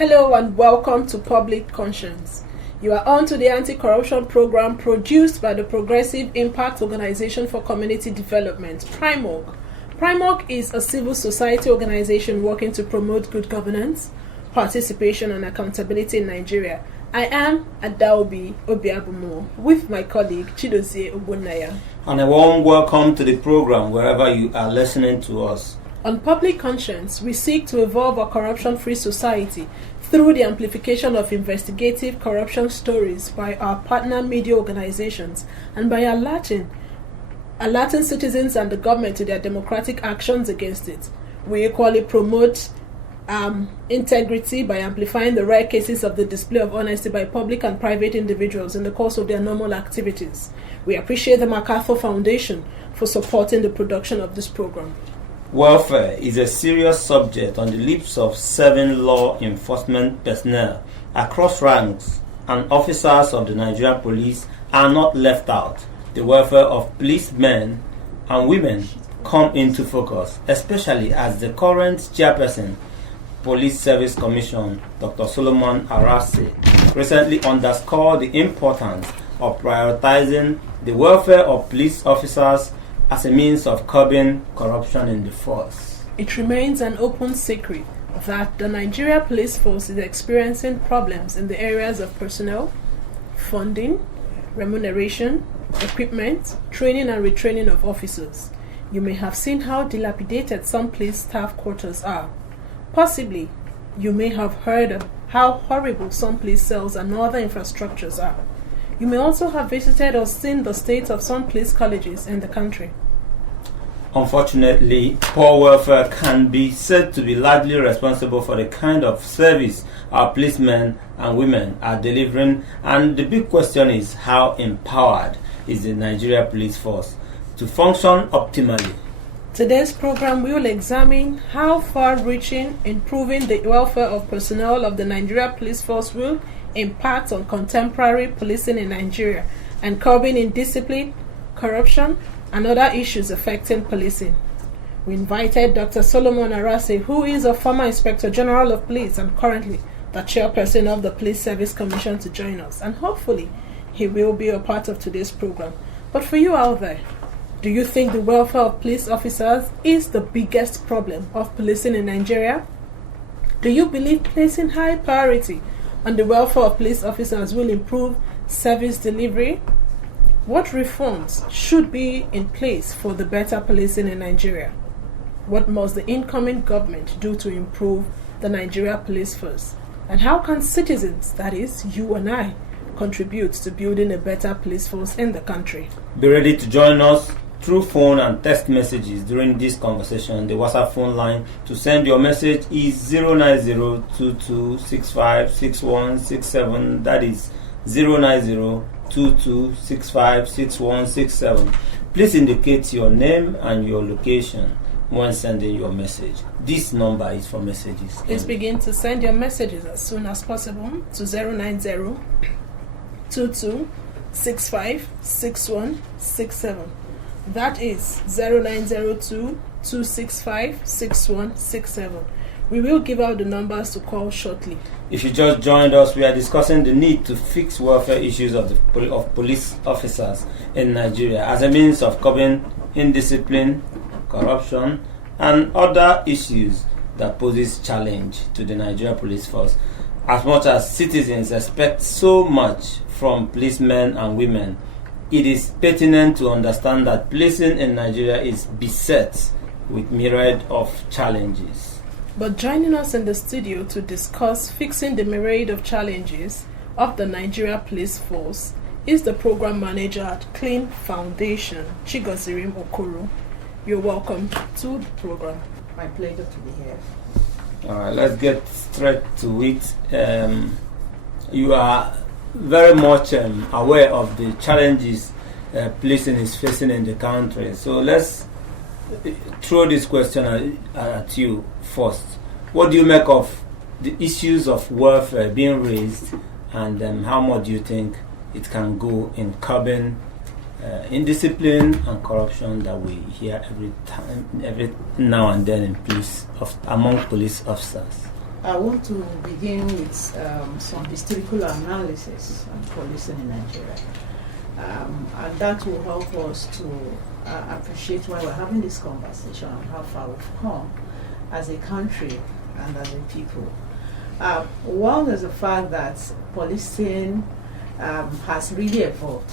Hello and welcome to Public Conscience. You are on to the anti-corruption program produced by the Progressive Impact Organization for Community Development, PRIMOG. PRIMOG is a civil society organization working to promote good governance, participation and accountability in Nigeria. I am Adaobi Obiabumo with my colleague Chidozie Ogbonnaya. And a warm welcome to the program wherever you are listening to us. On Public Conscience, we seek to evolve a corruption-free society through the amplification of investigative corruption stories by our partner media organizations and by alerting citizens and the government to their democratic actions against it. We equally promote integrity by amplifying the rare cases of the display of honesty by public and private individuals in the course of their normal activities. We appreciate the MacArthur Foundation for supporting the production of this program. Welfare is a serious subject on the lips of 7 law enforcement personnel across ranks, and officers of the Nigerian police are not left out. The welfare of policemen and women come into focus, especially as the current chairperson, Police Service Commission, Dr. Solomon Arase, recently underscored the importance of prioritizing the welfare of police officers as a means of curbing corruption in the force. It remains an open secret that the Nigeria Police Force is experiencing problems in the areas of personnel, funding, remuneration, equipment, training and retraining of officers. You may have seen how dilapidated some police staff quarters are. Possibly, you may have heard of how horrible some police cells and other infrastructures are. You may also have visited or seen the state of some police colleges in the country. Unfortunately, poor welfare can be said to be largely responsible for the kind of service our policemen and women are delivering, and the big question is, how empowered is the Nigeria Police Force to function optimally? Today's program will examine how far-reaching improving the welfare of personnel of the Nigeria Police Force will impact on contemporary policing in Nigeria and curbing indiscipline, corruption, and other issues affecting policing. We invited Dr. Solomon Arase, who is a former Inspector General of Police and currently the chairperson of the Police Service Commission, to join us, and hopefully he will be a part of today's program. But for you out there, do you think the welfare of police officers is the biggest problem of policing in Nigeria? Do you believe placing high priority on the welfare of police officers will improve service delivery? What reforms should be in place for the better policing in Nigeria? What must the incoming government do to improve the Nigeria Police Force? And how can citizens, that is, you and I, contribute to building a better police force in the country? Be ready to join us through phone and text messages during this conversation. The WhatsApp phone line to send your message is 09022656167. That is 09022656167. Please indicate your name and your location when sending your message. This number is for messages. Please begin to send your messages as soon as possible to 09022656167. That is 0902-265-6167. We will give out the numbers to call shortly. If you just joined us, we are discussing the need to fix welfare issues of police officers in Nigeria as a means of curbing indiscipline, corruption, and other issues that poses challenge to the Nigeria Police Force. As much as citizens expect so much from policemen and women, it is pertinent to understand that policing in Nigeria is beset with myriad of challenges. But joining us in the studio to discuss fixing the myriad of challenges of the Nigeria Police Force is the program manager at Clean Foundation, Chigozirim Okoro. You're welcome to the program. My pleasure to be here. All right, let's get straight to it. You are very much aware of the challenges policing is facing in the country. So let's throw this question at you first. What do you make of the issues of welfare being raised, and how much do you think it can go in curbing indiscipline and corruption that we hear every now and then in among police officers? I want to begin with some historical analysis on policing in Nigeria. And that will help us to appreciate why we're having this conversation and how far we've come as a country and as a people. One is the fact that policing has really evolved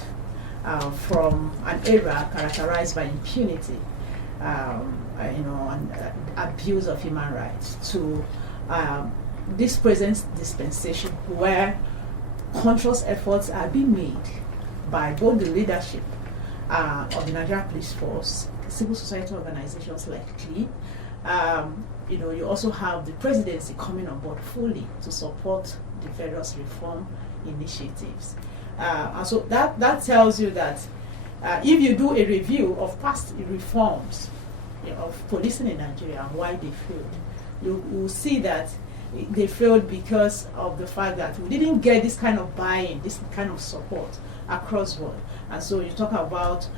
from an era characterized by impunity, and abuse of human rights, to this present dispensation where conscious efforts are being made by both the leadership of the Nigerian Police Force, civil society organizations like CLEAN. You also have the presidency coming on board fully to support the various reform initiatives. And so that tells you that if you do a review of past reforms of policing in Nigeria and why they failed, you will see that they failed because of the fact that we didn't get this kind of buy-in, this kind of support across the world. And so you talk about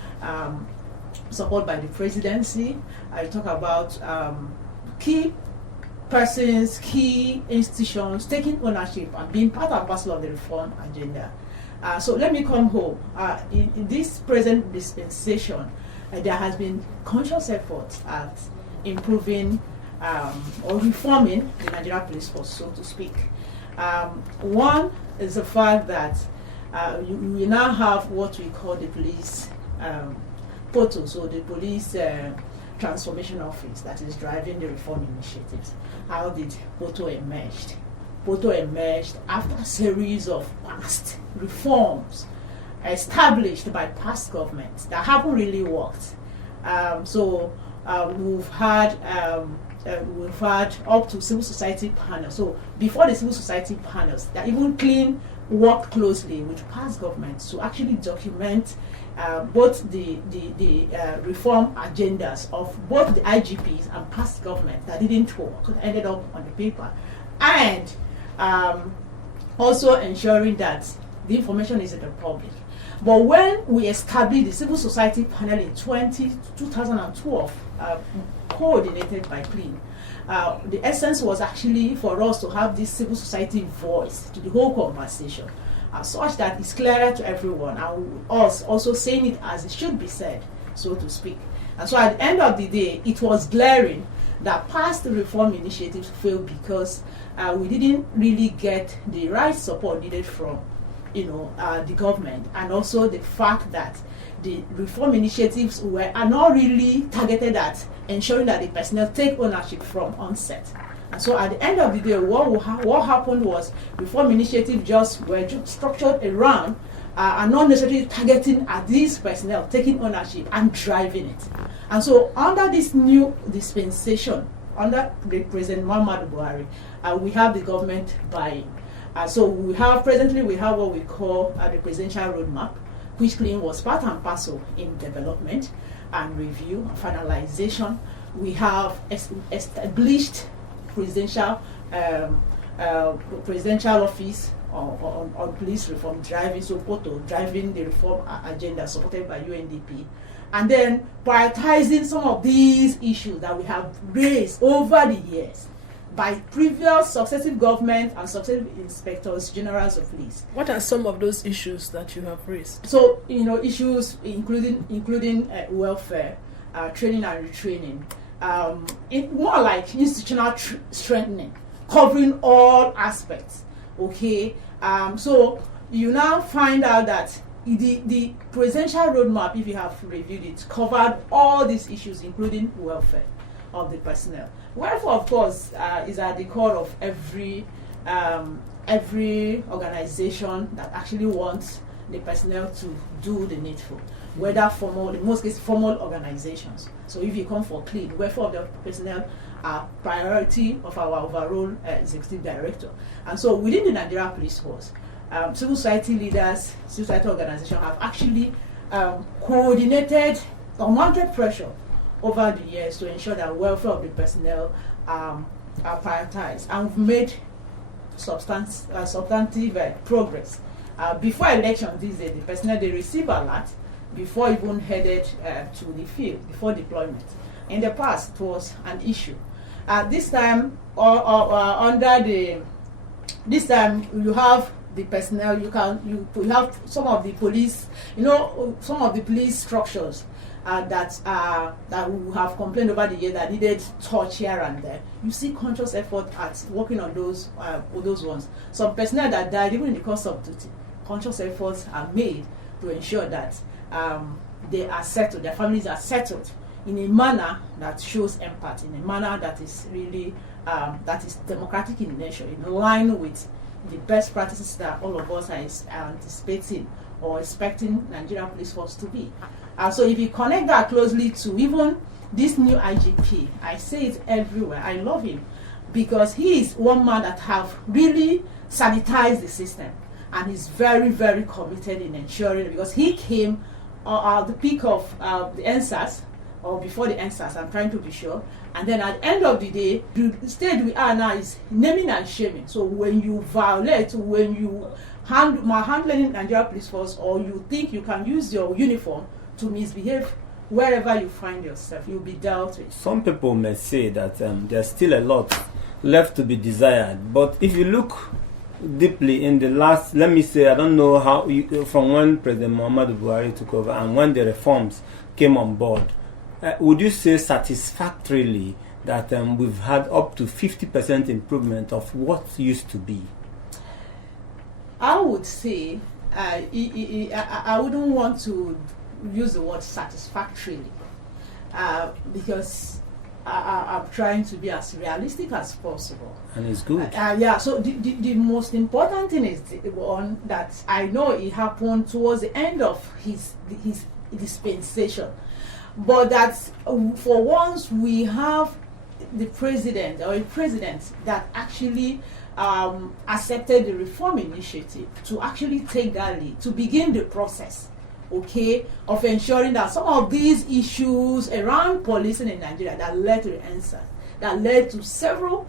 support by the presidency, you talk about key persons, key institutions taking ownership and being part and parcel of the reform agenda. So let me come home. In this present dispensation, there has been conscious effort at improving or reforming the Nigerian Police Force, so to speak. One is the fact that we now have what we call the police POTO, so the police transformation office that is driving the reform initiatives. How did POTO emerge? POTO emerged after a series of past reforms established by past governments that haven't really worked. We've had up to civil society panels. So before the civil society panels, that even CLEAN worked closely with past governments to actually document both the reform agendas of both the IGPs and past governments that didn't work, ended up on the paper, and also ensuring that the information is in the public. But when we established the civil society panel in 2012, coordinated by CLEAN, the essence was actually for us to have this civil society voice to the whole conversation, such that it's clearer to everyone, and us also saying it as it should be said, so to speak. And so at the end of the day, it was glaring that past reform initiatives failed because we didn't really get the right support needed from the government, and also the fact that the reform initiatives are not really targeted at ensuring that the personnel take ownership from onset. And so at the end of the day, what happened was reform initiatives were structured around and not necessarily targeting at these personnel taking ownership and driving it. And so under this new dispensation, under the President Muhammadu Buhari, we have the government buying. So presently we have what we call the presidential roadmap, which CLEAN was part and parcel in development and review and finalization. We have established presidential office on police reform driving, so POTO driving the reform agenda supported by UNDP, and then prioritizing some of these issues that we have raised over the years by previous successive government and successive inspectors generals of police. What are some of those issues that you have raised? So, issues including welfare, training and retraining, more like institutional strengthening, covering all aspects. Okay, so you now find out that the presidential roadmap, if you have reviewed it, covered all these issues, including welfare of the personnel. Welfare, of course, is at the core of every organization that actually wants the personnel to do the needful, whether formal, in most cases, formal organizations. So if you come for CLEAN, welfare of the personnel are priority of our overall executive director. And so within the Nigerian Police Force, civil society leaders, civil society organizations have actually coordinated or mounted pressure over the years to ensure that welfare of the personnel are prioritized, and we've made substantive progress. Before elections these days, the personnel, they receive alert before even headed to the field, before deployment. In the past, it was an issue. This time, this time you have the personnel. You have some of the police. Some of the police structures that we have complained over the year that needed touch here and there. You see conscious effort at working on those ones. Some personnel that died even in the course of duty. Conscious efforts are made to ensure that they are settled, their families are settled in a manner that shows empathy, in a manner that is really that is democratic in nature, in line with the best practices that all of us are anticipating or expecting Nigerian police force to be. So if you connect that closely to even this new IGP, I say it everywhere, I love him because he is one man that have really sanitized the system and is very, very committed in ensuring, because he came at the peak of the NSAS, or before the NSAS, I'm trying to be sure. And then at the end of the day, the stage we are now is naming and shaming. So when you violate, when you handling Nigeria Police Force, or you think you can use your uniform to misbehave wherever you find yourself, you'll be dealt with. Some people may say that there's still a lot left to be desired. But if you look deeply in the last, let me say, I don't know how, from when President Muhammadu Buhari took over and when the reforms came on board, would you say satisfactorily that we've had up to 50% improvement of what used to be? I would say I wouldn't want to use the word satisfactorily because I'm trying to be as realistic as possible. And it's good. So the most important thing is the one that I know it happened towards the end of his dispensation. But that for once we have the president or a president that actually accepted the reform initiative to actually take that lead, to begin the process, okay, of ensuring that some of these issues around policing in Nigeria that led to the answer, that led to several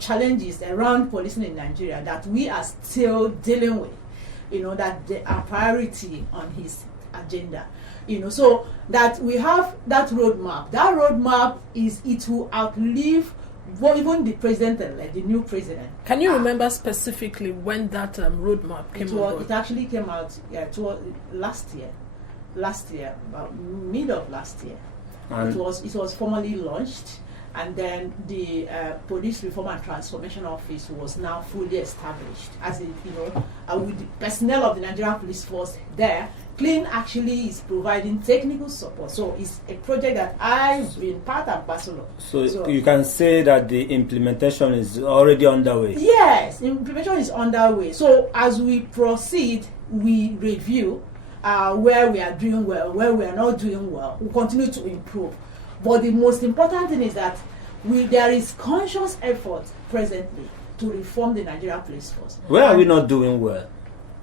challenges around policing in Nigeria that we are still dealing with, that they are priority on his agenda. So that we have that roadmap. That roadmap it will outlive even the president-elect, the new president. Can you remember specifically when that roadmap came out? It actually came out toward last year, about mid of last year. It was formally launched, and then the Police Reform and Transformation Office was now fully established as with the personnel of the Nigerian Police Force there. Clean actually is providing technical support, so it's a project that I've been part and parcel of. So you can say that the implementation is already underway. Yes, implementation is underway. So as we proceed, we review where we are doing well, where we are not doing well. We continue to improve. But the most important thing is that there is conscious effort presently to reform the Nigerian Police Force. Where are we not doing well?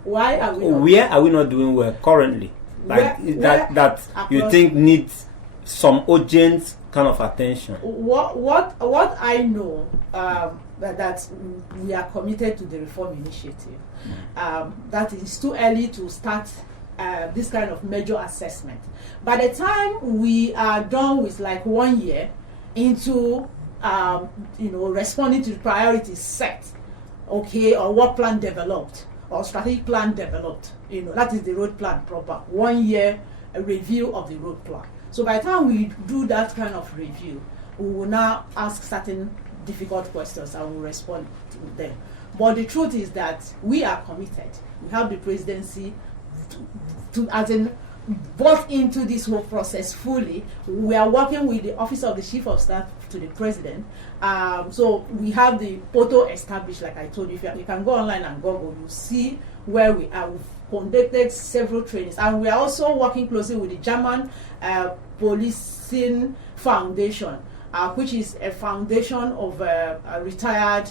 Why are we not? Where are we not doing well currently? Like that you think needs some urgent kind of attention? What I know that we are committed to the reform initiative. That is too early to start this kind of major assessment. By the time we are done with like 1 year into responding to the priorities set, okay, or work plan developed, or strategic plan developed, that is the road plan proper. 1 year review of the road plan. So by the time we do that kind of review, we will now ask certain difficult questions and we'll respond to them. But the truth is that we are committed. We have the presidency bought into this whole process fully. We are working with the Office of the Chief of Staff to the President. So we have the photo established, like I told you. You can go online and Google, you see where we are. We've conducted several trainings, and we are also working closely with the German Policing Foundation, which is a foundation of retired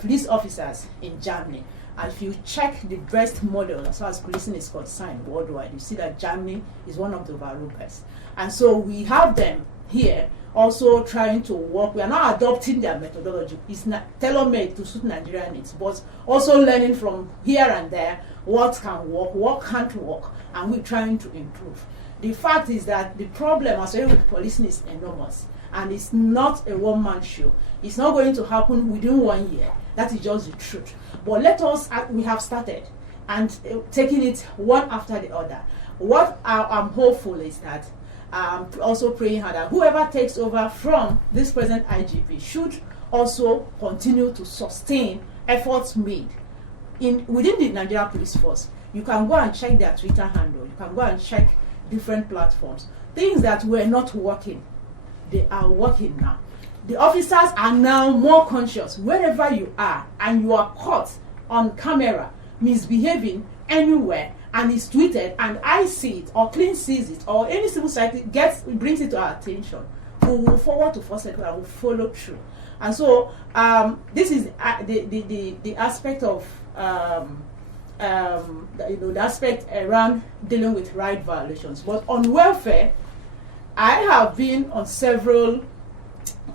police officers in Germany. And if you check the best model as far as policing is concerned worldwide, you see that Germany is one of the overall best. And so we have them here also trying to work. We are not adopting their methodology. It's not tailor-made to suit Nigerian needs, but also learning from here and there what can work, what can't work, and we're trying to improve. The fact is that the problem associated with policing is enormous. and it's not a one-man show. It's not going to happen within 1 year. That is just the truth. But let us, we have started and taking it one after the other. What I'm hopeful is that I'm also praying hard that whoever takes over from this present IGP should also continue to sustain efforts made within the Nigeria Police Force. You can go and check their Twitter handle. You can go and check different platforms. Things that were not working, they are working now. The officers are now more conscious wherever you are and you are caught on camera misbehaving anywhere and it's tweeted and I see it or Clean sees it or any civil society brings it to our attention, we will forward to Force and will follow through. And so this is the aspect of the aspect around dealing with right violations. But on welfare, I have been on several,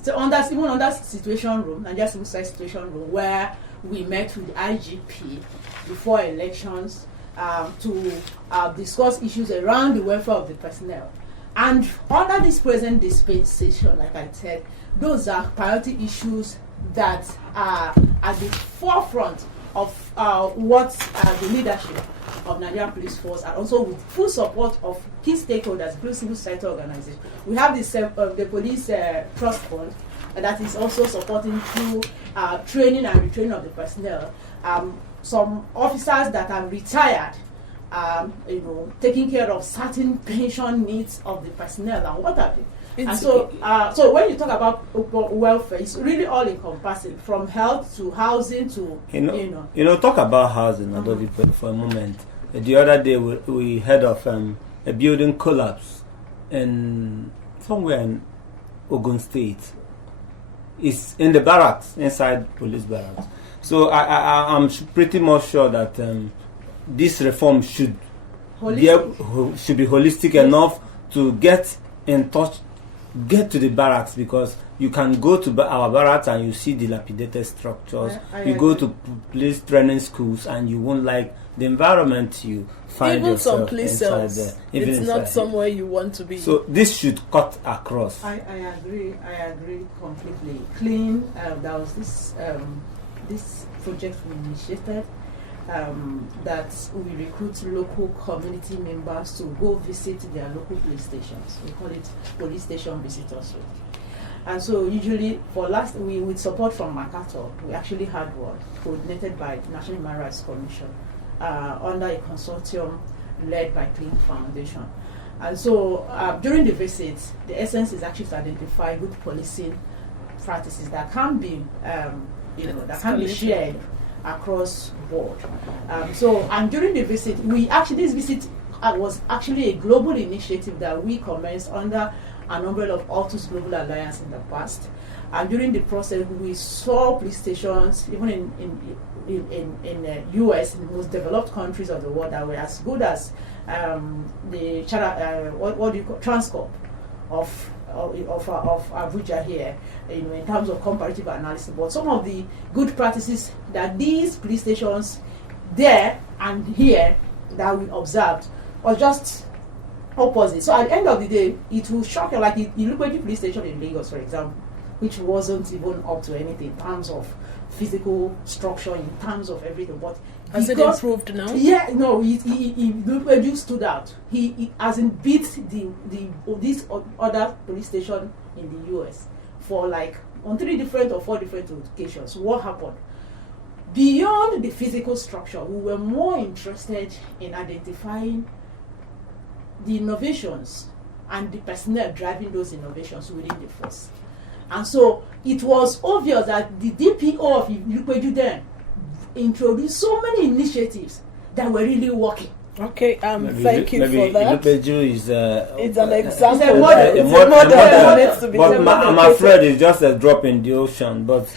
even under situation room, Nigeria Civil Society situation room, where we met with the IGP before elections to discuss issues around the welfare of the personnel. And under this present dispensation, like I said, those are priority issues that are at the forefront of what the leadership of Nigerian Police Force, and also with full support of key stakeholders, including civil society organizations. We have the Police Trust Fund that is also supporting through training and retraining of the personnel. Some officers that are retired, taking care of certain pension needs of the personnel and what have you. And so when you talk about welfare, it's really all encompassing, from health to housing to talk about housing for a moment. The other day we heard of a building collapse in somewhere in Ogun State. It's in the barracks, inside police barracks. So I'm pretty much sure that this reform should be holistic enough to get in touch, get to the barracks, because you can go to our barracks and you see dilapidated structures. You go to police training schools and you won't like the environment you find even yourself some police inside cells. there. It's not somewhere you want to be. So this should cut across. I agree completely. Clean. There was this project we initiated that we recruit local community members to go visit their local police stations. We call it police station visitors. And so usually with support from MacArthur, we actually had one coordinated by the National Human Rights Commission under a consortium led by Clean Foundation. And so during the visit, the essence is actually to identify good policing practices that can be shared across board. And during the visit, this visit was actually a global initiative that we commenced under an umbrella of Altus Global Alliance in the past. And during the process, we saw police stations, even in the US, in the most developed countries of the world, that were as good as the Transcorp of Abuja here, in terms of comparative analysis. But some of the good practices that these police stations there and here that we observed was just opposite. So at the end of the day, it will shock you. Like you look at the police station in Lagos, for example, which wasn't even up to anything in terms of physical structure, in terms of everything. But has it improved now? Yeah, no, he stood out. He hasn't beat this other police station in the US for like on 3 different or 4 different occasions. What happened? Beyond the physical structure, we were more interested in identifying the innovations and the personnel driving those innovations within the force. And so it was obvious that the DPO of Ilupeju then introduced so many initiatives that were really working. Okay, thank you for that. Ilupeju is it's an example. It's a model. But I'm afraid it's just a drop in the ocean. But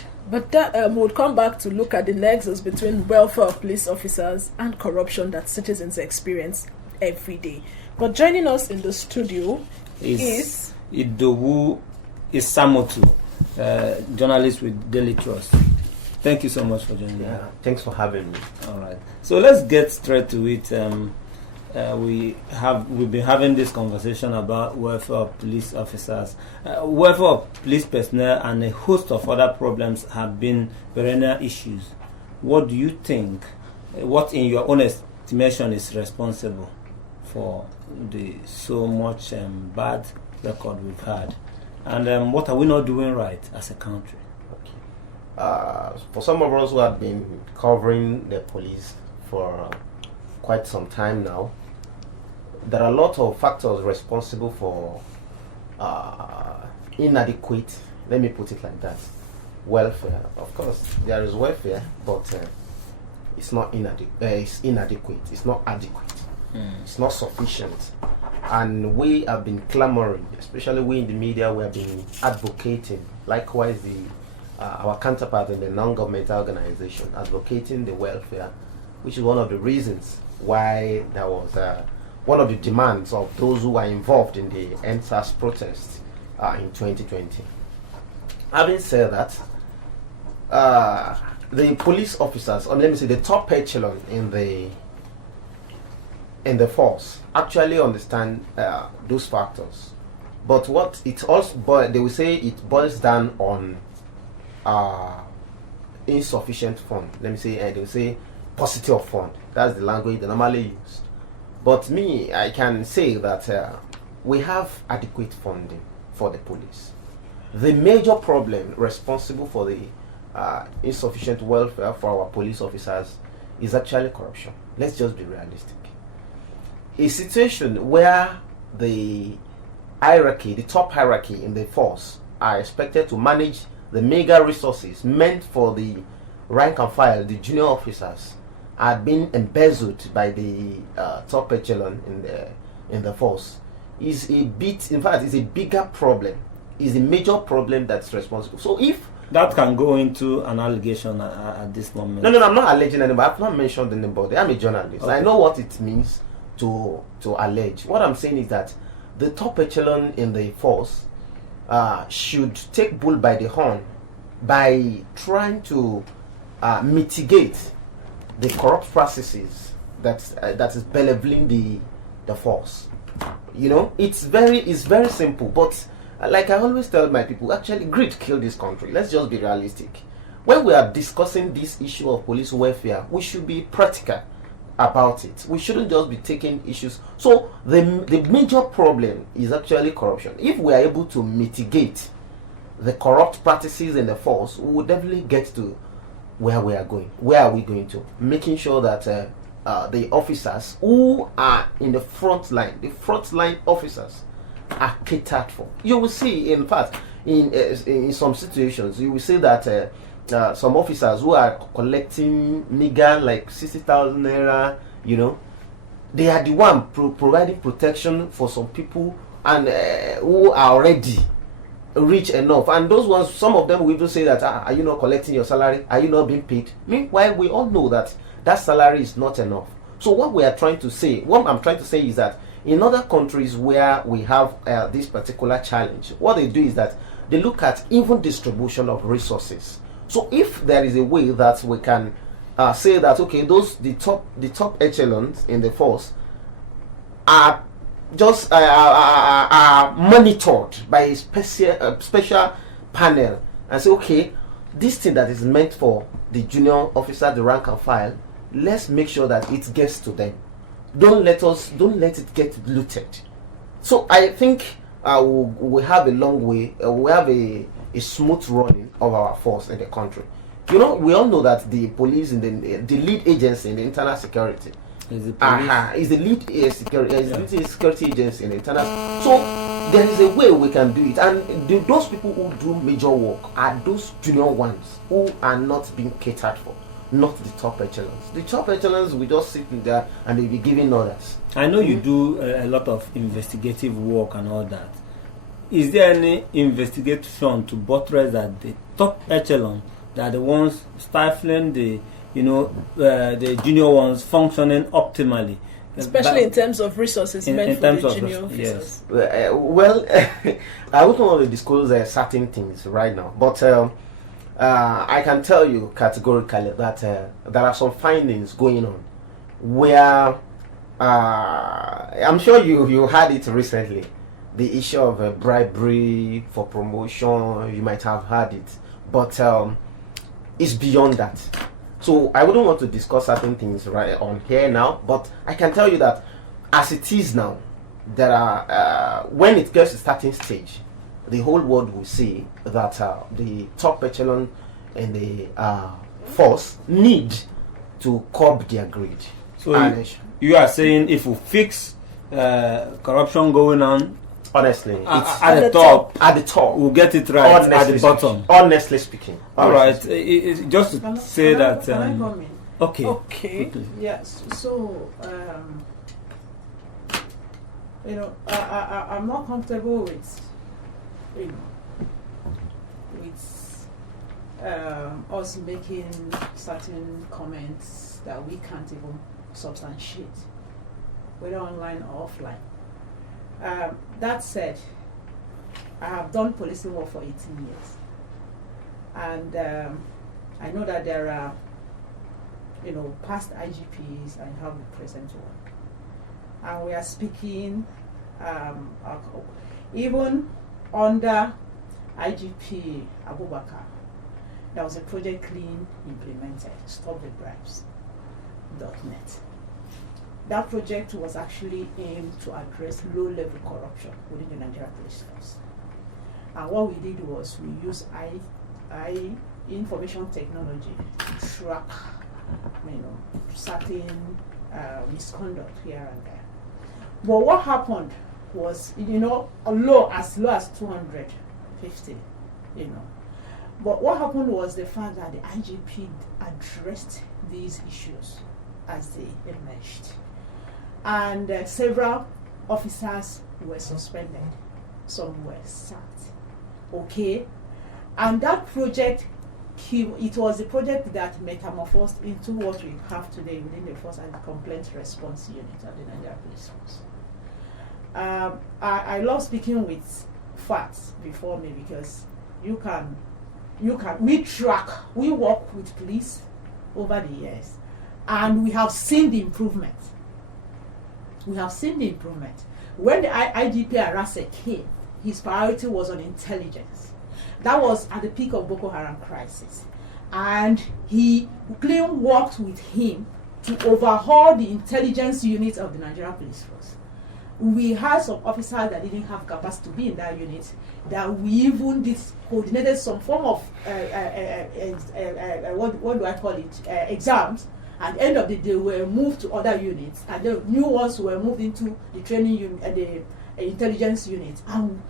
that would come back to look at the nexus between welfare of police officers and corruption that citizens experience every day. But joining us in the studio is Idowu Isamotu, journalist with Daily Trust. Thank you so much for joining me. Thanks for having me. All right. So let's get straight to it. we've been having this conversation about welfare of police officers, welfare of police personnel, and a host of other problems have been perennial issues. What do you think? What, in your own estimation, is responsible for the so much bad record we've had, and what are we not doing right as a country? For some of us who have been covering the police for quite some time now, there are a lot of factors responsible for inadequate, let me put it like that, welfare. Of course, there is welfare, but it's not inadequate. It's not adequate. It's not sufficient. And we have been clamoring, especially we in the media, we have been advocating. Likewise, our counterpart in the non-governmental organization, advocating the welfare, which is one of the reasons why there was one of the demands of those who were involved in the NSAS protest in 2020. Having said that, the police officers, or let me say the top echelon in the force, actually understand those factors. But what it also they will say it boils down on insufficient fund. Let me say they will say paucity of fund. That's the language they normally use. But me, I can say that we have adequate funding for the police. The major problem responsible for the insufficient welfare for our police officers is actually corruption. Let's just be realistic. A situation where the hierarchy, the top hierarchy in the force, are expected to manage the mega resources meant for the rank and file, the junior officers, are being embezzled by the top echelon in the force, is a bit, in fact, is a bigger problem, is a major problem that's responsible. So if that can go into an allegation at this moment. No, I'm not alleging anybody. I've not mentioned anybody. I'm a journalist. Okay. I know what it means to allege. What I'm saying is that the top echelon in the force should take bull by the horn by trying to mitigate the corrupt practices that is belittling the force. You know, it's very simple. But like I always tell my people, actually, greed killed this country. Let's just be realistic. When we are discussing this issue of police welfare, we should be practical about it. We shouldn't just be taking issues. So the major problem is actually corruption. If we are able to mitigate the corrupt practices in the force, we will definitely get to where we are going. Where are we going to? Making sure that the officers who are in the front line officers, are catered for. You will see, in fact, in some situations, you will see that some officers who are collecting meager, like 60,000 naira, you know, they are the one providing protection for some people and who are already rich enough. And those ones, some of them will even say that, are you not collecting your salary? Are you not being paid? Meanwhile, we all know that that salary is not enough. So what I'm trying to say is that in other countries where we have this particular challenge, what they do is that they look at even distribution of resources. So if there is a way that we can say that, okay, the top echelons in the force are just are monitored by a special panel, and say, okay, this thing that is meant for the junior officer, the rank and file, let's make sure that it gets to them. Don't let it get looted. So I think we have a long way. We have a smooth running of our force in the country. You know, we all know that the police in the lead agency in the internal security is the lead security agency in the internal. So there is a way we can do it, and those people who do major work are those junior ones who are not being catered for. Not the top echelons. The top echelons will just sit in there and they'll be giving orders. I know you do a lot of investigative work and all that. Is there any investigation to buttress that the top echelon, that are the ones stifling the junior ones functioning optimally? Especially in terms of resources meant for the junior officers. Yes. Well, I wouldn't want to disclose certain things right now, but I can tell you categorically that there are some findings going on where I'm sure you had it recently. The issue of bribery for promotion, you might have had it, but it's beyond that. So I wouldn't want to discuss certain things right on here now, but I can tell you that as it is now, there are when it gets to starting stage, the whole world will see that the top echelon in the force need to curb their greed. So you are saying if we fix corruption going on, honestly, it's at the top, we'll get it right at the bottom. Honestly speaking. All right, just to say that. Can I come in? Okay. Okay. Yes. So, I'm not comfortable with, us making certain comments that we can't even substantiate, whether online or offline. That said, I have done policing work for 18 years, and I know that there are, past IGPs and have the present one, and we are speaking even under IGP Abubakar. There was a project clean implemented, Stop the Bribes.net. That project was actually aimed to address low-level corruption within the Nigeria Police Force. And what we did was we used information technology to track, certain misconduct here and there. But what happened was, as low as 250, But what happened was the fact that the IGP addressed these issues as they emerged. And several officers were suspended, some were sacked. Okay? And that project, it was a project that metamorphosed into what we have today within the Force and Complaint Response Unit of the Nigeria Police Force. I love speaking with facts before me, because we work with police over the years, and we have seen the improvement. When the IGP Arase came, his priority was on intelligence. That was at the peak of Boko Haram crisis. And he worked with him to overhaul the intelligence unit of the Nigerian Police Force. We had some officers that didn't have capacity to be in that unit, that we even coordinated some form of what do I call it, exams. At the end of the day, were moved to other units, and the new ones were moved into the training unit, the intelligence unit, and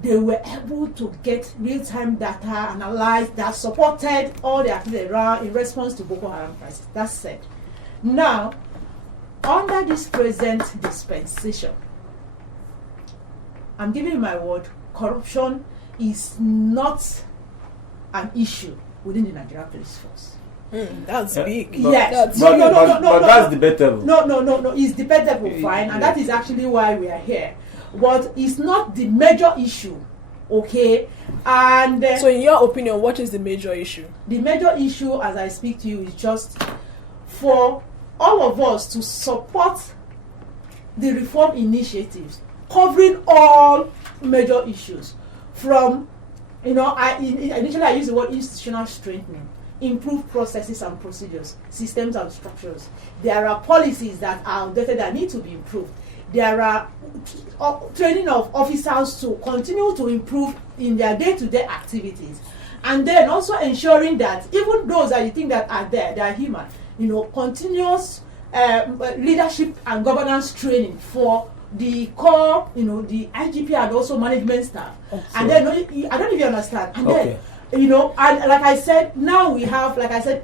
they were able to get real-time data analyzed that supported all the activities around in response to Boko Haram crisis. That said, now under this present dispensation, I'm giving you my word, corruption is not an issue within the Nigerian Police Force. That's big. Yes. But that's debatable. No. It's debatable, fine, and that is actually why we are here. But it's not the major issue, okay? And so, in your opinion, what is the major issue? The major issue, as I speak to you, is just for all of us to support the reform initiatives covering all major issues. From, initially I used the word institutional strengthening, improve processes and procedures, systems and structures. There are policies that are outdated that need to be improved. There are training of officers to continue to improve in their day-to-day activities. And then also ensuring that even those that you think that are there, they are human, continuous leadership and governance training for the core, the IGP and also management staff. Okay. And then, I don't know if you understand. And then, and like I said, now we have,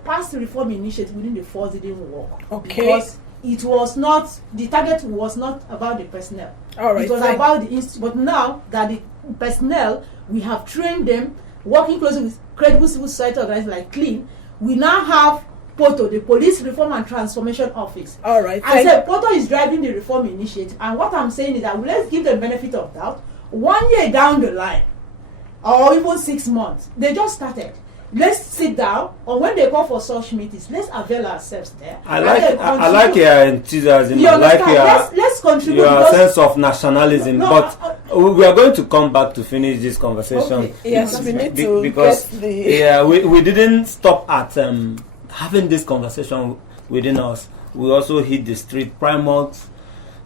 past reform initiatives within the force didn't work. Okay. Because it was not, the target was not about the personnel. All right. It was about the institute. But now that the personnel, we have trained them, working closely with credible civil society organizations like CLEAN, we now have POTO, the Police Reform and Transformation Office. All right. And so POTO is driving the reform initiative. And what I'm saying is that let's give them benefit of doubt. 1 year down the line, or even 6 months, they just started. let's sit down, or when they call for such meetings, let's avail ourselves there. I like your enthusiasm. You I like understand? Let's contribute. your sense of nationalism. But we are going to come back to finish this conversation. Okay. Yes, we need to because get the... yeah, we didn't stop at having this conversation within us. We also hit the street. Primark's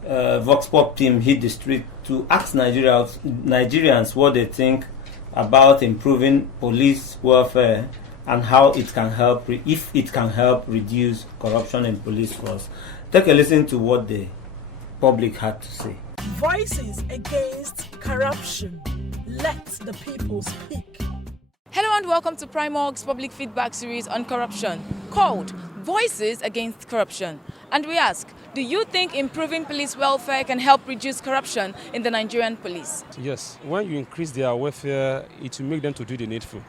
Vox Pop team hit the street to ask Nigerians what they think about improving police welfare and how it can help, if it can help reduce corruption in police force. Take a listen to what the public had to say. Voices against corruption. Let the people speak. Hello and welcome to Primark's public feedback series on corruption called Voices Against Corruption. And we ask, do you think improving police welfare can help reduce corruption in the Nigerian police? Yes, when you increase their welfare, it will make them to do the needful.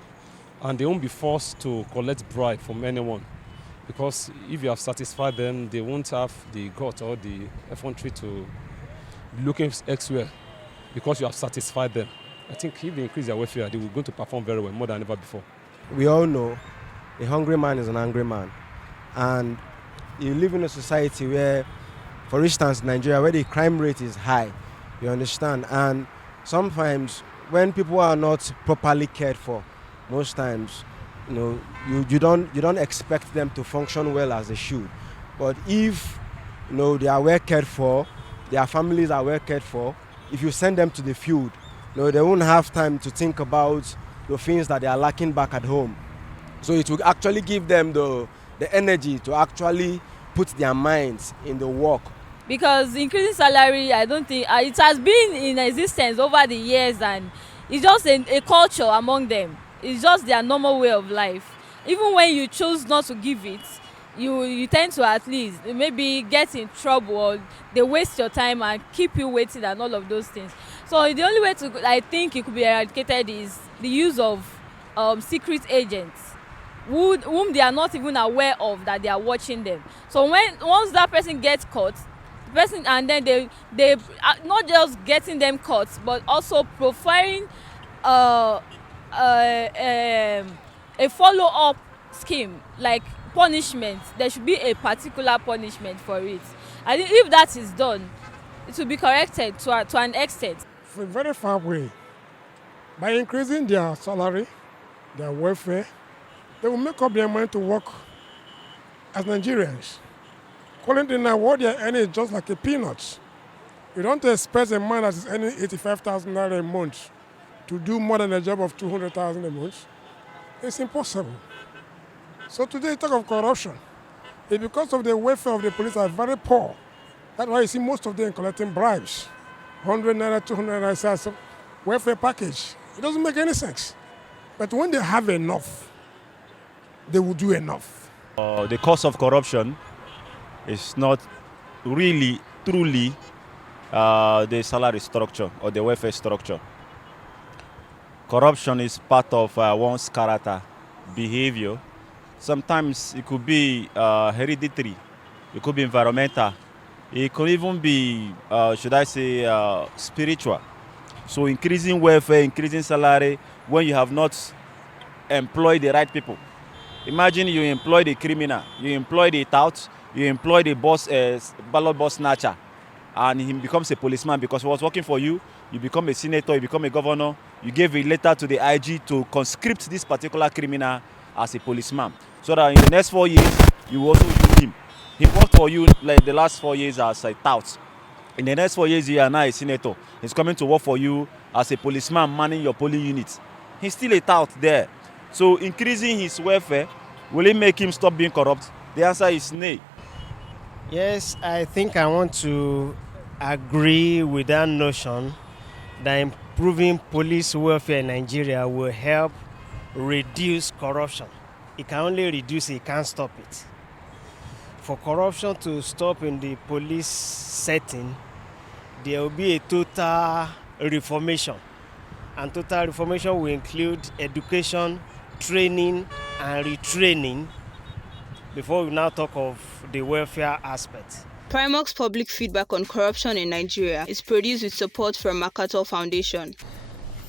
And they won't be forced to collect bribe from anyone. Because if you have satisfied them, they won't have the gut or the effrontery to be looking elsewhere because you have satisfied them. I think if they increase their welfare, they will go to perform very well, more than ever before. We all know a hungry man is an angry man. And you live in a society where, for instance, Nigeria, where the crime rate is high, you understand? And sometimes when people are not properly cared for, most times, you don't expect them to function well as they should. But if they are well cared for, their families are well cared for, if you send them to the field, they won't have time to think about the things that they are lacking back at home. So it will actually give them the energy to actually put their minds in the work. Because increasing salary, I don't think it has been in existence over the years, and it's just a culture among them. It's just their normal way of life. Even when you choose not to give it, you tend to at least maybe get in trouble, or they waste your time and keep you waiting and all of those things. So the only way I think it could be eradicated is the use of secret agents whom they are not even aware of that they are watching them. So once that person gets caught, and then they are not just getting them caught, but also profiling a follow-up scheme, like punishment. There should be a particular punishment for it. I think if that is done, it will be corrected to an extent. For a very far way, by increasing their salary, their welfare, they will make up their mind to work as Nigerians. Currently now, what they are earning is just like a peanut. You don't expect a man that is earning 85,000 naira a month to do more than a job of 200,000 a month. It's impossible. So today, talk of corruption. It's because of the welfare of the police are very poor. That's why you see most of them collecting bribes. 100 naira, 200 naira, welfare package. It doesn't make any sense. But when they have enough, they will do enough. The cause of corruption is not really, truly the salary structure or the welfare structure. Corruption is part of one's character, behavior. Sometimes it could be hereditary, it could be environmental, it could even be, spiritual. So increasing welfare, increasing salary when you have not employed the right people. Imagine you employ the criminal, you employ the tout, you employ the boss, ballot boss snatcher, and he becomes a policeman because he was working for you. You become a senator, you become a governor, you gave a letter to the IG to conscript this particular criminal as a policeman. So that in the next 4 years, you will also use him. He worked for you like the last 4 years as a tout. In the next 4 years, you are now a senator. He's coming to work for you as a policeman manning your polling unit. He's still a tout there. So increasing his welfare, will it make him stop being corrupt? The answer is nay. Yes, I think I want to agree with that notion that improving police welfare in Nigeria will help reduce corruption. It can only reduce it, it can't stop it. For corruption to stop in the police setting, there will be a total reformation. And total reformation will include education, training, and retraining before we now talk of the welfare aspect. Primark's public feedback on corruption in Nigeria is produced with support from MacArthur Foundation.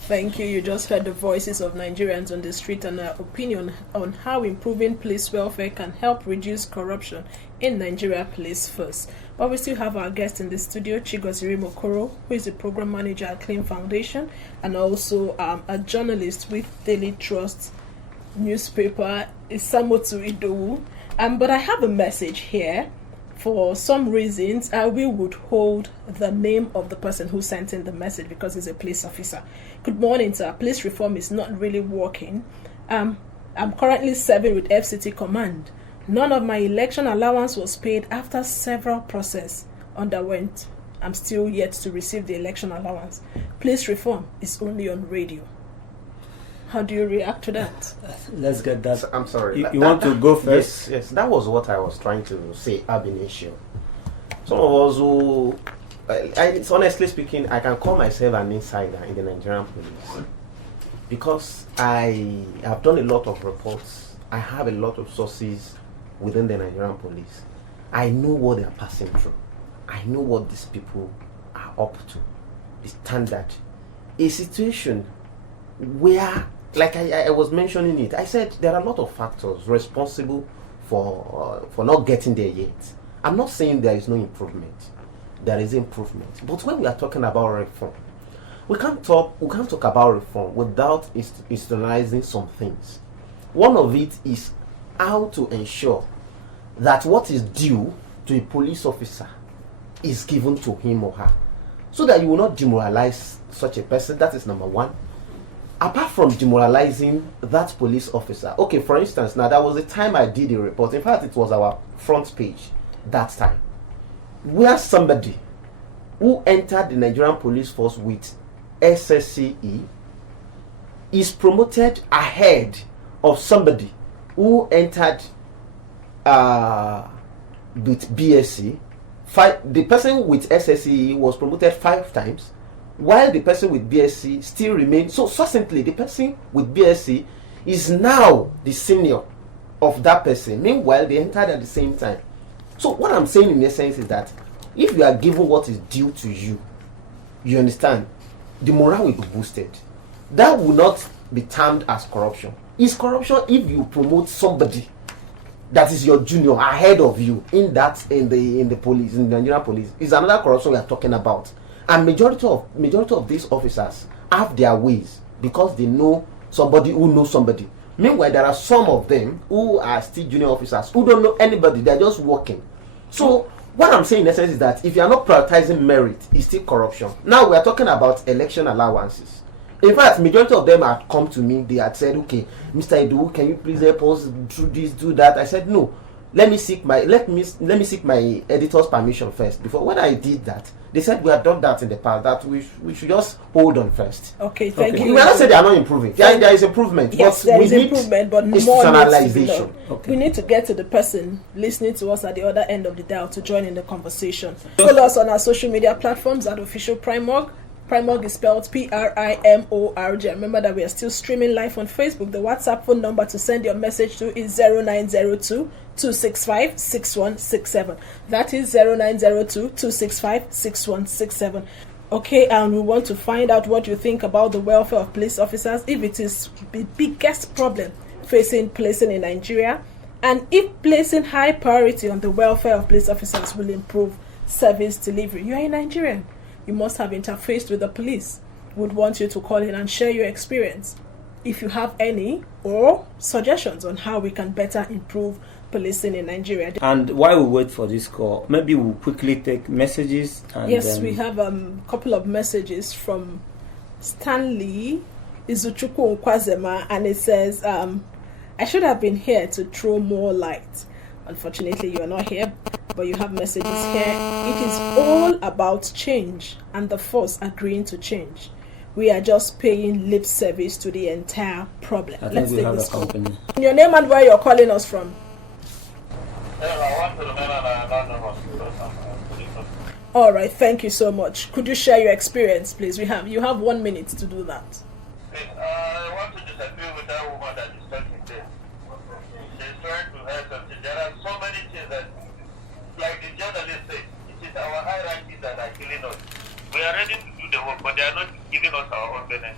Thank you. You just heard the voices of Nigerians on the street and their opinion on how improving police welfare can help reduce corruption in Nigeria Police Force. But we still have our guest in the studio, Chigoziri Mokoro, who is the program manager at Clean Foundation and also a journalist with Daily Trust newspaper, Isamotu Idowu. But I have a message here. For some reasons, we would hold the name of the person who sent in the message because he's a police officer. Good morning, sir. Police reform is not really working. I'm currently serving with FCT Command. None of my election allowance was paid after several processes underwent. I'm still yet to receive the election allowance. Police reform is only on radio. How do you react to that? Let's get that. I'm sorry. You want to go first? Yes, that was what I was trying to say ab initio. Some of us who, honestly speaking, I can call myself an insider in the Nigerian police because I have done a lot of reports. I have a lot of sources within the Nigerian police. I know what they are passing through. I know what these people are up to. The standard. A situation where, like I was mentioning it, I said there are a lot of factors responsible for not getting there yet. I'm not saying there is no improvement. There is improvement. But when we are talking about reform, we can't talk about reform without institutionalizing some things. One of it is how to ensure that what is due to a police officer is given to him or her, so that you will not demoralize such a person. That is number one. Apart from demoralizing that police officer, okay, for instance, now there was a time I did a report. In fact, it was our front page that time, where somebody who entered the Nigerian police force with SSCE is promoted ahead of somebody who entered with BSc. The person with SSCE was promoted 5 times, while the person with BSc still remains. So succinctly, the person with BSc is now the senior of that person. Meanwhile, they entered at the same time. So what I'm saying in essence is that if you are given what is due to you, you understand, the morale will be boosted. That will not be termed as corruption. It's corruption if you promote somebody that is your junior ahead of you in the police, in the Nigerian police. Is another corruption we are talking about. And majority of these officers have their ways because they know somebody who knows somebody. Meanwhile, there are some of them who are still junior officers who don't know anybody. They're just working. So what I'm saying in essence is that if you are not prioritizing merit, it's still corruption. Now we are talking about election allowances. In fact, majority of them had come to me. They had said, "Okay, Mr. Edu, can you please help us do this, do that?" I said, "No. Let me seek my editor's permission first." Before, when I did that, they said we had done that in the past. That we should just hold on first. Okay, thank you. We are not saying they are not improving. There is improvement. Yes, but there we is need improvement, but more needs to be done. Okay. We need to get to the person listening to us at the other end of the dial to join in the conversation. Follow us on our social media platforms at Official Primorg. Primorg is spelled Primorg. Remember that we are still streaming live on Facebook. The WhatsApp phone number to send your message to is 0902-265-6167. That is 0902-265-6167. Okay, and we want to find out what you think about the welfare of police officers, if it is the biggest problem facing policing in Nigeria, and if placing high priority on the welfare of police officers will improve service delivery. You are a Nigerian. You must have interfaced with the police. Would want you to call in and share your experience if you have any, or suggestions on how we can better improve policing in Nigeria. And while we wait for this call, maybe we'll quickly take messages. And yes, we have a couple of messages from Stanley Izuchukwu Nkwazema, and it says, "I should have been here to throw more light. Unfortunately, you are not here, but you have messages here. It is all about change and the force agreeing to change. We are just paying lip service to the entire problem." Let's take this call. Your name and where you're calling us from. All right, thank you so much. Could you share your experience, please? You have 1 minute to do that. I want to disagree with that woman that is talking there. She's trying to help us. There are so many things that, like the journalist said, it is our hierarchy that are killing us. We are ready to do the work, but they are not giving us our own benefit.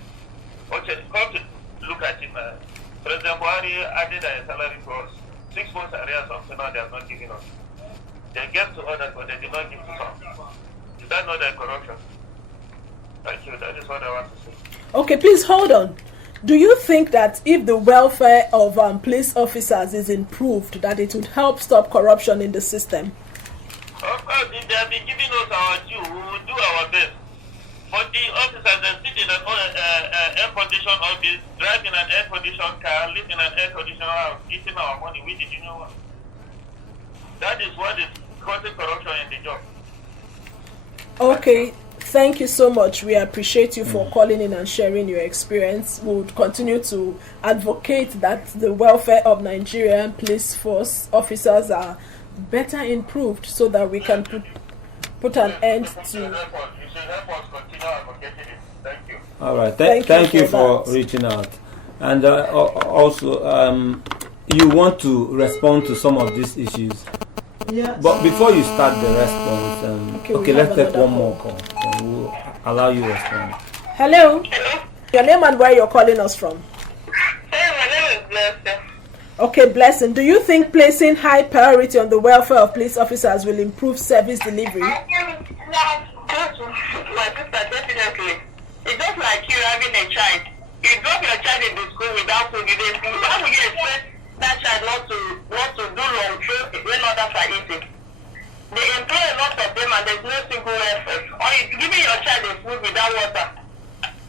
added a salary for us. 6 months arrears up to now they have not given us. They gave to others, but they did not give to some. Is that not a corruption? Thank you. That is what I want to say. Okay, please hold on. Do you think that if the welfare of police officers is improved, that it would help stop corruption in the system? Of course, if they have been giving us our due, we will do our best. But the officers that sit in an air-conditioned office, driving an air-conditioned car, living in an air-conditioned house, eating our money, we did know what. That is what is causing corruption in the job. Okay, thank you so much. We appreciate you for calling in and sharing your experience. We would continue to advocate that the welfare of Nigerian police force officers are better improved so that we can put an end to... Thank you. All right. Thank you for reaching out. And also, you want to respond to some of these issues. Yes. But before you start the response, okay, let's take one more call. Then we'll allow you to respond. Hello? Your name and where you're calling us from? Hey, my name is Blessing. Okay, Blessing. Do you think placing high priority on the welfare of police officers will improve service delivery? My sister, definitely. It's just like you having a child. You drop your child in the school without food. How would you expect that child not to do long trips when others are eating? They employ a lot of them and there's no single effort. Or if giving your child a food without water,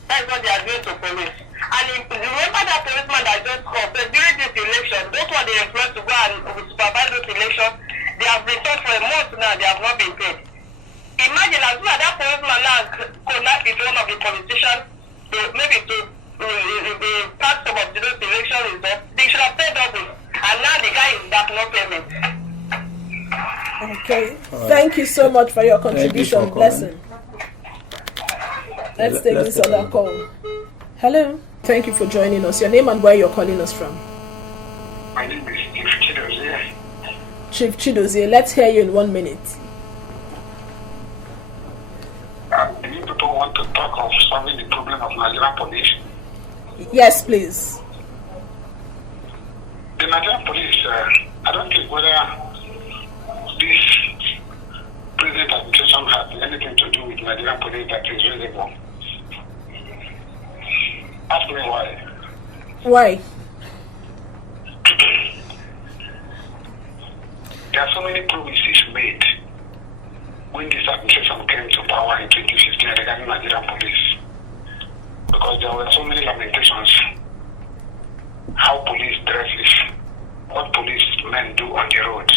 that's what they are doing to police. And remember that policeman that just called, so during this election, those who they employed to go and supervise this election, they have returned for a month now, they have not been paid. Imagine as soon as that policeman now connect with one of the politicians to pass some of those election results, they should have paid double. And now the guy is back, no payment. Okay. Thank you so much for your contribution. Blessing. Let's take this other call. Hello. Thank you for joining us. Your name and where you're calling us from? My name is Chief Chidozie. Chief Chidozie, let's hear you in 1 minute. Do you people want to talk of solving the problem of Nigerian police? Yes, please. The Nigerian police, I don't think whether this present administration has anything to do with Nigerian police that is visible. Ask me why. Why? There are so many promises made when this administration came to power in 2015 regarding Nigerian police. Because there were so many lamentations how police dresses, what policemen do on the road.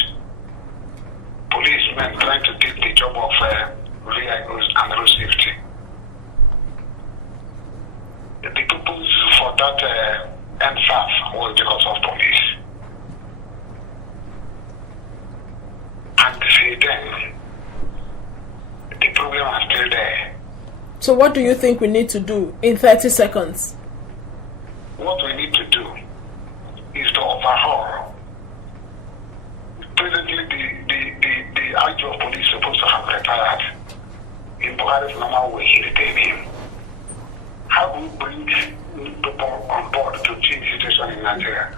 Policemen trying to take the job of vehicles and road safety. The purpose for that NSAF was because of police. And then the problem is still there. So what do you think we need to do in 30 seconds? What we need to do is to overhaul. Presently, the IG of police is supposed to have retired. In Buhari's normal way, he retained him. How do we bring new people on board to change the situation in Nigeria?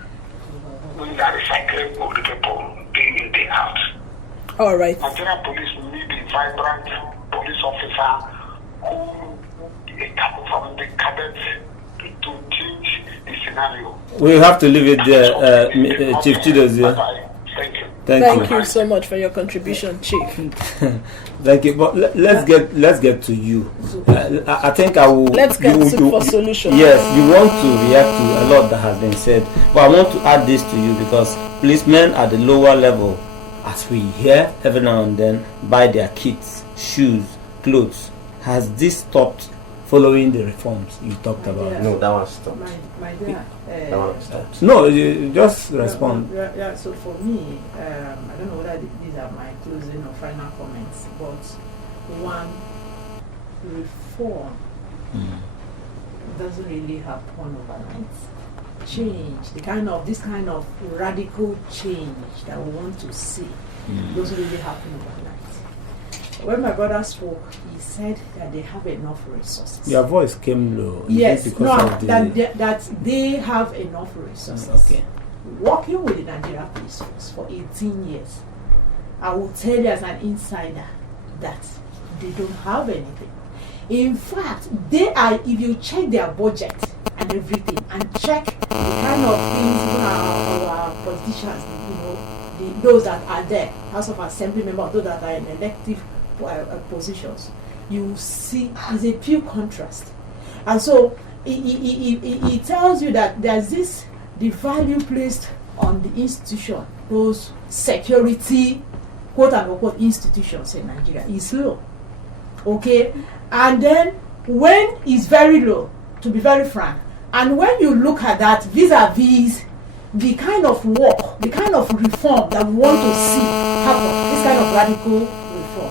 We are recycling of the people day in, day out. All right. Nigerian police need a vibrant police officer who is coming from the cadets to change the scenario. We have to leave it there, Chief Chidozie. Thank you. Thank you so much for your contribution, Chief. Thank you. But let's get to you. I think I will. Let's get for solution. Yes, you want to react to a lot that has been said, but I want to add this to you because policemen at the lower level, as we hear every now and then, buy their kits, shoes, clothes. Has this stopped following the reforms you talked about? No, that one stopped. My dear, That one stopped. No, you just respond. Yeah, so for me, I don't know whether these are my closing or final comments, but one, reform doesn't really happen overnight. Change, this kind of radical change that we want to see doesn't really happen overnight. When my brother spoke, he said that they have enough resources. Your voice came low. Yes, no, that they have enough resources. Okay. working with the Nigerian Police Force for 18 years, I will tell you as an insider that they don't have anything. In fact, they are, if you check their budget and everything, and check the kind of things even our politicians, those that are there, House of Assembly members, those that are in elective positions, you see is a pure contrast. And so it tells you that there's the value placed on the institution, those security, quote unquote, institutions in Nigeria is low. Okay? And then when it's very low, to be very frank, and when you look at that vis-a-vis the kind of work, the kind of reform that we want to see happen, this kind of radical reform,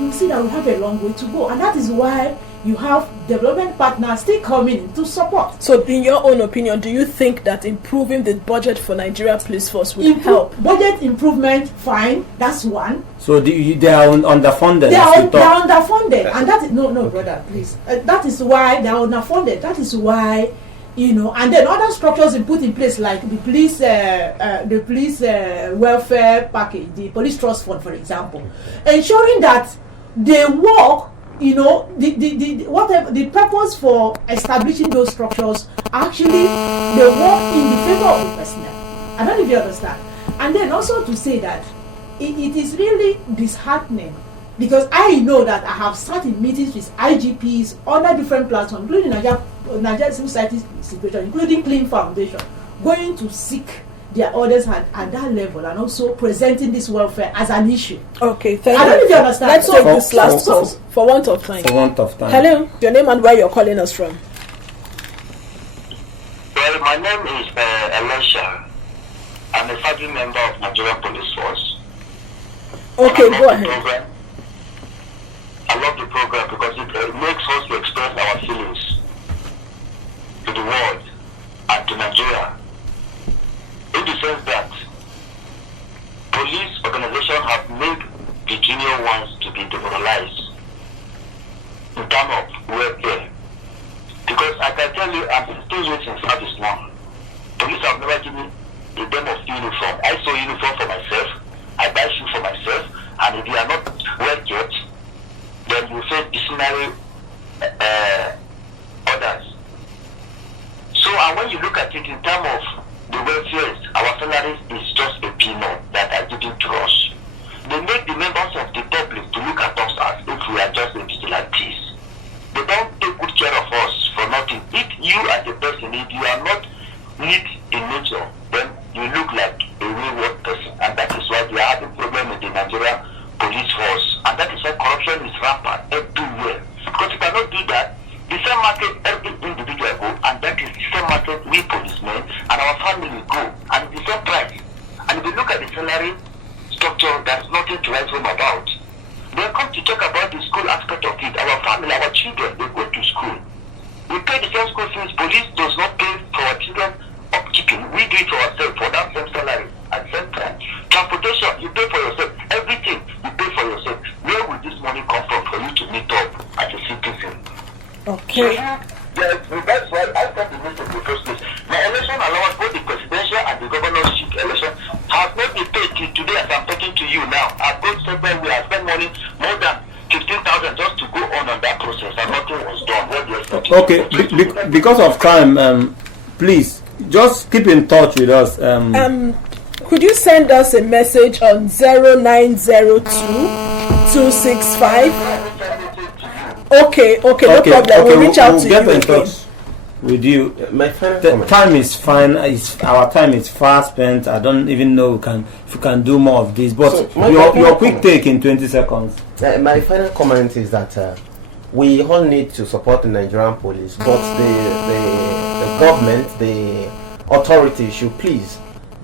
you see that we have a long way to go. And that is why you have development partners still coming in to support. So in your own opinion, do you think that improving the budget for Nigeria Police Force will help? Budget improvement, fine, that's one. So they are underfunded? They are underfunded. And that is, no, brother, please. That is why they are underfunded. That is why, and then other structures are put in place, like the police welfare package, the police trust fund, for example, ensuring that they work. The purpose for establishing those structures, actually they work in the favor of the personnel. I don't know if you understand. And then also to say that it is really disheartening, because I know that I have sat in meetings with IGPs on a different platforms, including Nigeria Civil Society situation, including Clean Foundation, going to seek their orders at that level, and also presenting this welfare as an issue. Okay, thank you. I don't know if you understand. Let's take this last call for want of time. Hello, your name and where you're calling us from. Well, my name is Elisha. I'm a serving member of Nigerian Police Force. Okay, go ahead. I love the program because it makes us to express our feelings to the world and to Nigeria. In the sense that police organizations have made the junior ones to be demoralized in terms of welfare. Because I can tell you, I'm still years in service now. Police have never given me a them of uniform. I saw uniform for myself, I buy shoes for myself, and if you are not well kept, then you face disciplinary orders. So, and when you look at it in terms of the welfare, our salaries is just a peanut that are given to us. They make the members of the public to look at us as if we are just a vigilantes. They don't take good care of us for nothing. If you as a person, if you are not neat in nature, then you look like a wayward person. And that is why we are having problem with the Nigerian Police Force. And that is why corruption is rampant everywhere. Because you cannot do that. The same market every individual go, and that is the same market we policemen and our family go, and the same price. And if you look at the salary structure, there's nothing to write home about. Then come to talk about the school aspect of it. Our family, our children, they go to school. We pay the same school fees. Police does not pay for our children upkeeping. We do it for ourselves for that same salary at the same time. Transportation, you pay for yourself. Everything, you pay for yourself. Where will this money come from for you to meet up as a citizen? Okay. So, that's why I thought the minister in the first place. My election allowance, both the presidential and the governorship election, has not been paid till today as I'm talking to you now. I've gone several ways. I spent money more than 15,000 just to go on that process, and nothing was done. What do you expect? Okay, because of time, please just keep in touch with us. Could you send us a message on 0902 265? Okay, no problem. We'll reach out to get you in touch with you. My final the comment. time is fine. Our time is fast spent. I don't even know if we can do more of this. But So, your quick take in 20 seconds. My final comment is that we all need to support the Nigerian police, but the government, the authorities should please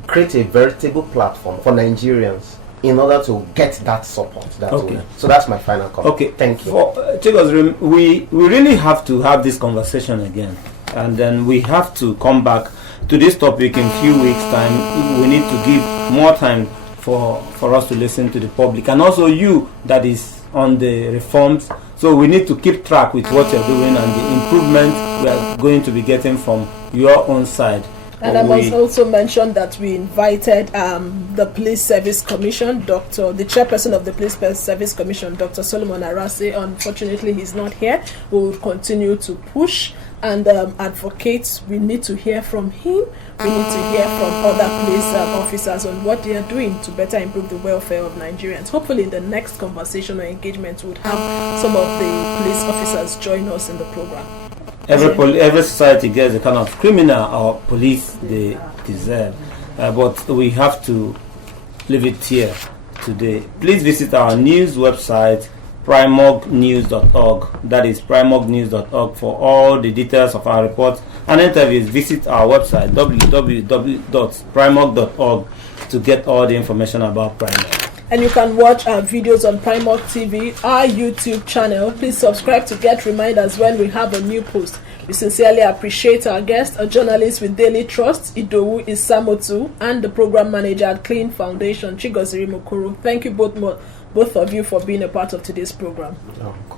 create a veritable platform for Nigerians in order to get that support. So that's my final comment. Okay, thank you. Chicos, we really have to have this conversation again, and then we have to come back to this topic in a few weeks' time. We need to give more time for us to listen to the public, and also you that is on the reforms. So we need to keep track with what you're doing and the improvement we are going to be getting from your own side. And I must also mention that we invited the Police Service Commission, the chairperson of the Police Service Commission, Dr. Solomon Arase. Unfortunately, he's not here. We will continue to push and advocate. We need to hear from him. We need to hear from other police officers on what they are doing to better improve the welfare of Nigerians. Hopefully, in the next conversation or engagement, we'll have some of the police officers join us in the program. Every society gets the kind of criminal or police they deserve, but we have to leave it here today. Please visit our news website, primognews.org. That is primognews.org for all the details of our reports and interviews. Visit our website, www.primog.org, to get all the information about Primog. And you can watch our videos on Primog TV, our YouTube channel. Please subscribe to get reminders when we have a new post. We sincerely appreciate our guest, a journalist with Daily Trust, Idowu Isamotu, and the program manager at Clean Foundation, Chigoziri Mokoro. Thank you both of you for being a part of today's program.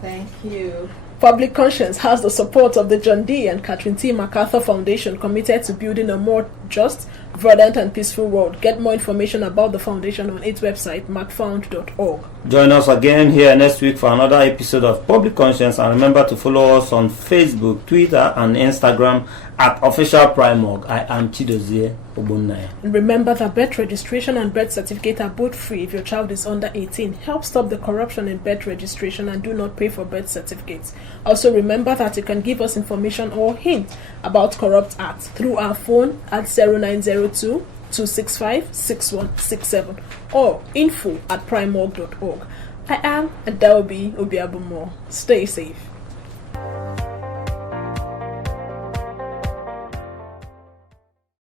Thank you. Public Conscience has the support of the John D. and Catherine T. MacArthur Foundation, committed to building a more just, verdant and peaceful world. Get more information about the foundation on its website, macfound.org. Join us again here next week for another episode of Public Conscience, and remember to follow us on Facebook, Twitter and Instagram at Official Primog. I am Chidozie Obunnaya. And remember that birth registration and birth certificate are both free if your child is under 18. Help stop the corruption in birth registration and do not pay for birth certificates. Also remember that you can give us information or hints about corrupt acts through our phone at 0902-265-6167 or info@primog.org. I am Adaobi Obiabumo. Stay safe.